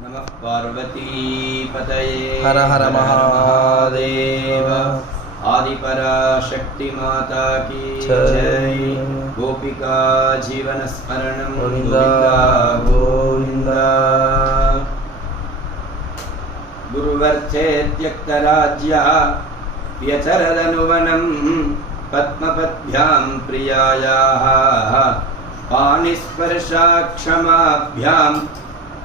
नमः पार्वतीपतये हर हर महादेव। आदिपराशक्ति माता की जय। गोपिका जीवन स्मरणं गोविंदा गोविंदा। गुरुवर्थे त्यक्तराज्यः व्यचरदनुवनं पद्मपद्भ्यां प्रियायाः पाणिस्पर्शाक्षमाभ्यां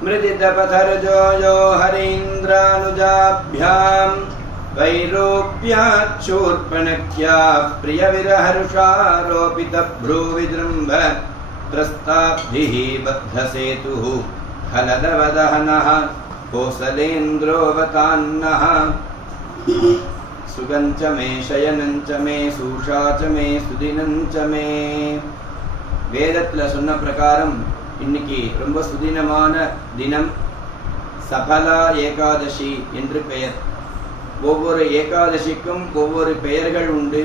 मृदितपथर्जो यो हरीन्द्रानुजाभ्यां वैरोप्याच्छूर्पणख्या प्रियविरहर्षारोपितभ्रूविजृम्भ त्रस्ताब्धिः बद्धसेतुः खलदवदहनः कोसलेन्द्रोऽवतान्नः सुगञ्च मे शयनञ्च मे सूषा च मे सुदिनञ्च मे. வேதத்தில் சொன்ன பிரகாரம் இன்னைக்கு ரொம்ப சுதினமான தினம். சபலா ஏகாதசி என்று பெயர். ஒவ்வொரு ஏகாதசிக்கும் ஒவ்வொரு பெயர்கள் உண்டு.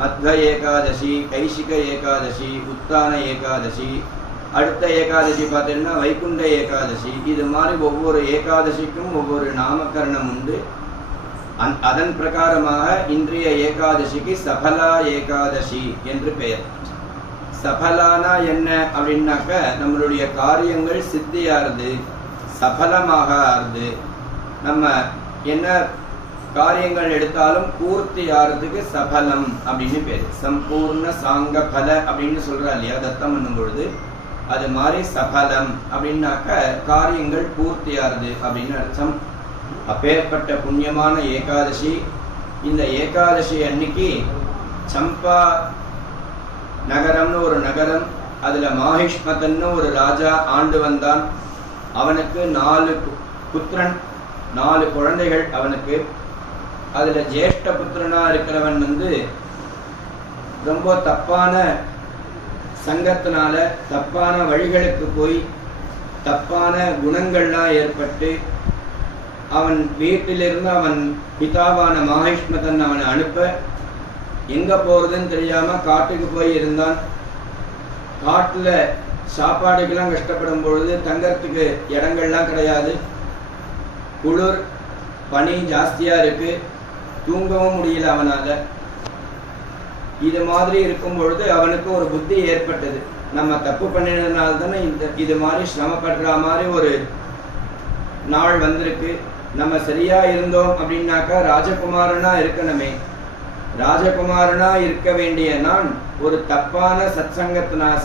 மத்வ ஏகாதசி, கைசிக ஏகாதசி, உத்தான ஏகாதசி, அடுத்த ஏகாதசி பார்த்தீங்கன்னா வைகுண்ட ஏகாதசி. இது மாதிரி ஒவ்வொரு ஏகாதசிக்கும் ஒவ்வொரு நாமகரணம் உண்டு. அதன் பிரகாரமாக இன்றைய ஏகாதசிக்கு சபலா ஏகாதசி என்று பெயர். சபலானா என்ன அப்படின்னாக்க நம்மளுடைய காரியங்கள் சித்தியாருது, சபலமாக ஆறுது. நம்ம என்ன காரியங்கள் எடுத்தாலும் பூர்த்தி ஆறுறதுக்கு சபலம் அப்படின்னு பேர். சம்பூர்ண சாங்க பல அப்படின்னு சொல்றா இல்லையா தத்தம் பண்ணும் பொழுது, அது மாதிரி சபலம் அப்படின்னாக்க காரியங்கள் பூர்த்தி ஆறுது அப்படின்னு அர்த்தம். அப்பேற்பட்ட புண்ணியமான ஏகாதசி. இந்த ஏகாதசி அன்னைக்கு சம்பா நகரம்னு ஒரு நகரம், அதுல மாஹிஷ்மதன்னு ஒரு ராஜா ஆண்டு வந்தான். அவனுக்கு 4 புத்திரன், 4 குழந்தைகள் அவனுக்கு. அதுல ஜேஷ்ட புத்திரனா இருக்கிறவன் ரொம்ப தப்பான சங்கத்தினால தப்பான வழிகளுக்கு போய் தப்பான குணங்கள்லாம் ஏற்பட்டு அவன் வீட்டிலிருந்து அவன் பிதாவான மாஹிஷ்மதன் அவனை அனுப்ப எங்க போறதுன்னு தெரியாம காட்டுக்கு போய் இருந்தான். காட்டுல சாப்பாடுக்கெல்லாம் கஷ்டப்படும் பொழுது தங்கறதுக்கு இடங்கள்லாம் கிடையாது. குளிர் பனி ஜாஸ்தியா இருக்கு, தூங்கவும் முடியல அவனால. இது மாதிரி இருக்கும் பொழுது அவனுக்கு ஒரு புத்தி ஏற்பட்டது. நம்ம தப்பு பண்ணினதுனால தானே இது மாதிரி சிரமப்படுற மாதிரி ஒரு நாள் வந்திருக்கு. நம்ம சரியா இருந்தோம் அப்படின்னாக்கா ராஜகுமாரனா இருக்கணுமே. ராஜகுமாரனா இருக்க வேண்டிய நான் ஒரு தப்பான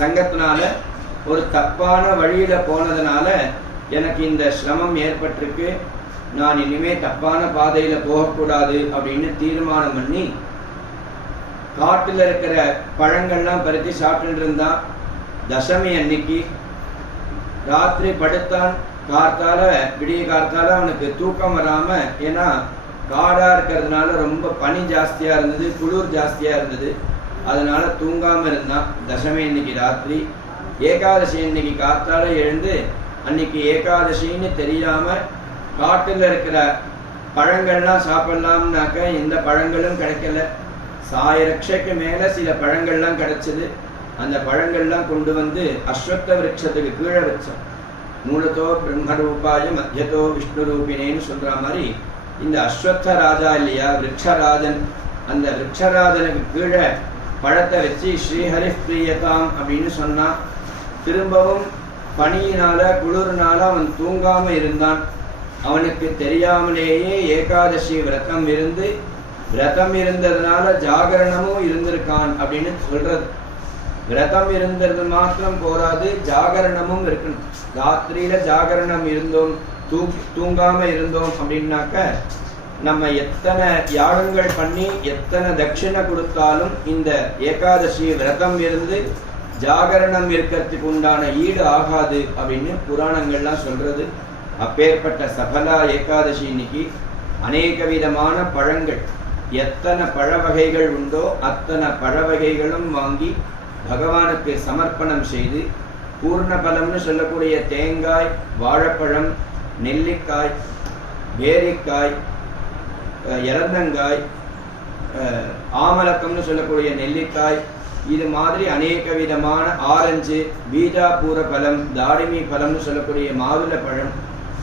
சங்கத்தினால ஒரு தப்பான வழியில போனதுனால எனக்கு இந்த சிரமம் ஏற்பட்டிருக்கு. நான் இனிமே தப்பான பாதையில போகக்கூடாது அப்படின்னு தீர்மானம் பண்ணி காட்டுல இருக்கிற பழங்கள்லாம் பறித்து சாப்பிட்டு இருந்தான். தசமி அன்னைக்கு ராத்திரி படுத்தான். கார்த்தால விடிய கார்த்தால அவனுக்கு தூக்கம் வராம, ஏன்னா காடா இருக்கிறதுனால ரொம்ப பனி ஜாஸ்தியா இருந்தது, குளிர் ஜாஸ்தியா இருந்தது. அதனால தூங்காம இருந்தான். தசமி இன்னைக்கு ராத்திரி. ஏகாதசி இன்னைக்கு காத்தால எழுந்து அன்னைக்கு ஏகாதசின்னு தெரியாம காட்டுல இருக்கிற பழங்கள்லாம் சாப்பிடலாம்னாக்க எந்த பழங்களும் கிடைக்கல. 1000 ரட்சைக்கு மேல சில பழங்கள்லாம் கிடைச்சது. அந்த பழங்கள்லாம் கொண்டு வந்து அஸ்வத்த விருட்சத்துக்கு கீழே வச்சோம். மூலத்தோ பிரம்மரூபாய மத்தியத்தோ விஷ்ணு ரூபினேன்னு சொல்ற மாதிரி இந்த அஸ்வத்த ராஜா இல்லையா விருட்சராஜன், அந்த விருட்சராஜனுக்கு கீழே பழத்தை வச்சு ஸ்ரீஹரி பிரியதாம் அப்படின்னு சொன்னான். திரும்பவும் பனியினால குளிர்னால அவன் தூங்காம இருந்தான். அவனுக்கு தெரியாமலேயே ஏகாதசி விரதம் இருந்ததுனால ஜாகரணமும் இருந்திருக்கான் அப்படின்னு சொல்றது. விரதம் இருந்தது மாத்திரம் போராது, ஜாகரணமும் இருக்கணும். ராத்திரியில ஜாகரணம் இருந்தோம், தூங்காம இருந்தோம் அப்படின்னாக்க நம்ம எத்தனை யாகங்கள் பண்ணி எத்தனை தட்சிணை கொடுத்தாலும் இந்த ஏகாதசி விரதம் இருந்து ஜாகரணம் இருக்கிறதுக்கு உண்டான ஈடு ஆகாது அப்படின்னு புராணங்கள்லாம் சொல்றது. அப்பேற்பட்ட சபலா ஏகாதசி இன்னைக்கு அநேக விதமான பழங்கள், எத்தனை பழ வகைகள் உண்டோ அத்தனை பழ வகைகளும் வாங்கி பகவானுக்கு சமர்ப்பணம் செய்து பூர்ண பலம்னு சொல்லக்கூடிய தேங்காய், வாழைப்பழம், நெல்லிக்காய், பேரிக்காய், இறந்தங்காய், ஆமலக்கம்னு சொல்லக்கூடிய நெல்லிக்காய், இது மாதிரி அநேக விதமான ஆரஞ்சு, பீஜாப்பூர பழம், தாடிமி பழம்னு சொல்லக்கூடிய மாதுளை பழம்,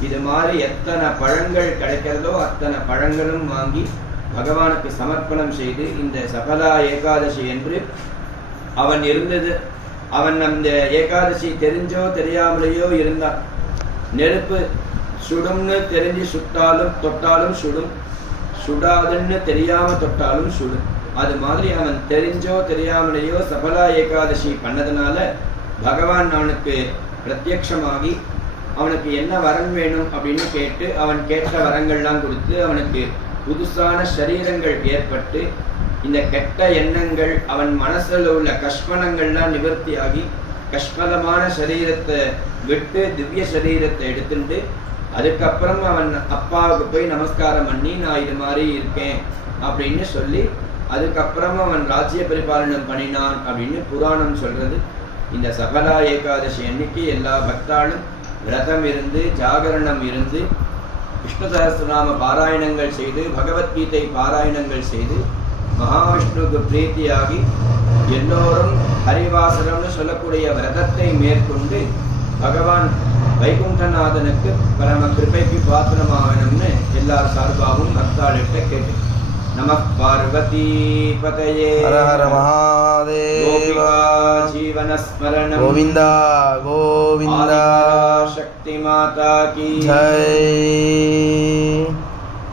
இது மாதிரி எத்தனை பழங்கள் கிடைக்கிறதோ அத்தனை பழங்களும் வாங்கி பகவானுக்கு சமர்ப்பணம் செய்து இந்த சபலா ஏகாதசி என்று அவன் அந்த ஏகாதசி தெரிஞ்சோ தெரியாமலேயோ இருந்தான். நெருப்பு சுடும்னு தெரிஞ்சு தொட்டாலும் சுடும், சுடாதுன்னு தெரியாம தொட்டாலும் சுடும். அது மாதிரி அவன் தெரிஞ்சோ தெரியாமலேயோ சபலா ஏகாதசி பண்ணதுனால பகவான் அவனுக்கு பிரத்யக்ஷமாகி அவனுக்கு என்ன வரம் வேணும் அப்படின்னு கேட்டு அவன் கேட்ட வரங்கள்லாம் கொடுத்து அவனுக்கு புதுசான சரீரங்கள் ஏற்பட்டு இந்த கெட்ட எண்ணங்கள் அவன் மனசுல உள்ள கஷ்மலங்கள்லாம் நிவர்த்தியாகி கஷ்மலமான சரீரத்தை விட்டு திவ்ய சரீரத்தை எடுத்துட்டு அதுக்கப்புறம் அவன் அப்பாவுக்கு போய் நமஸ்காரம் பண்ணி நான் இது மாதிரி இருக்கேன் அப்படின்னு சொல்லி அதுக்கப்புறம் அவன் ராஜ்ய பரிபாலனம் பண்ணினான் அப்படின்னு புராணம் சொல்றது. இந்த சபலா ஏகாதசி அன்னைக்கு எல்லா பக்தாளும் விரதம் இருந்து ஜாகரணம் இருந்து விஷ்ணு சஹஸ்ரநாம பாராயணங்கள் செய்து பகவத்கீதை பாராயணங்கள் செய்து மகாவிஷ்ணுவுக்கு பிரீத்தியாகி எல்லோரும் ஹரிவாசனம்னு சொல்லக்கூடிய விரதத்தை மேற்கொண்டு பகவான் வைகுண்டநாதனுக்கு பரம கிருபைக்கு பாத்திரமாகணும்னு எல்லார் சார்பாகவும் பக்தாளிட்ட கேட்டு நம பார்வதி பதயே ஹர ஹர மகாதேவ ஜீவனஸ்மரணம் கோவிந்தா கோவிந்தா சக்தி மாதா கி ஜெய்.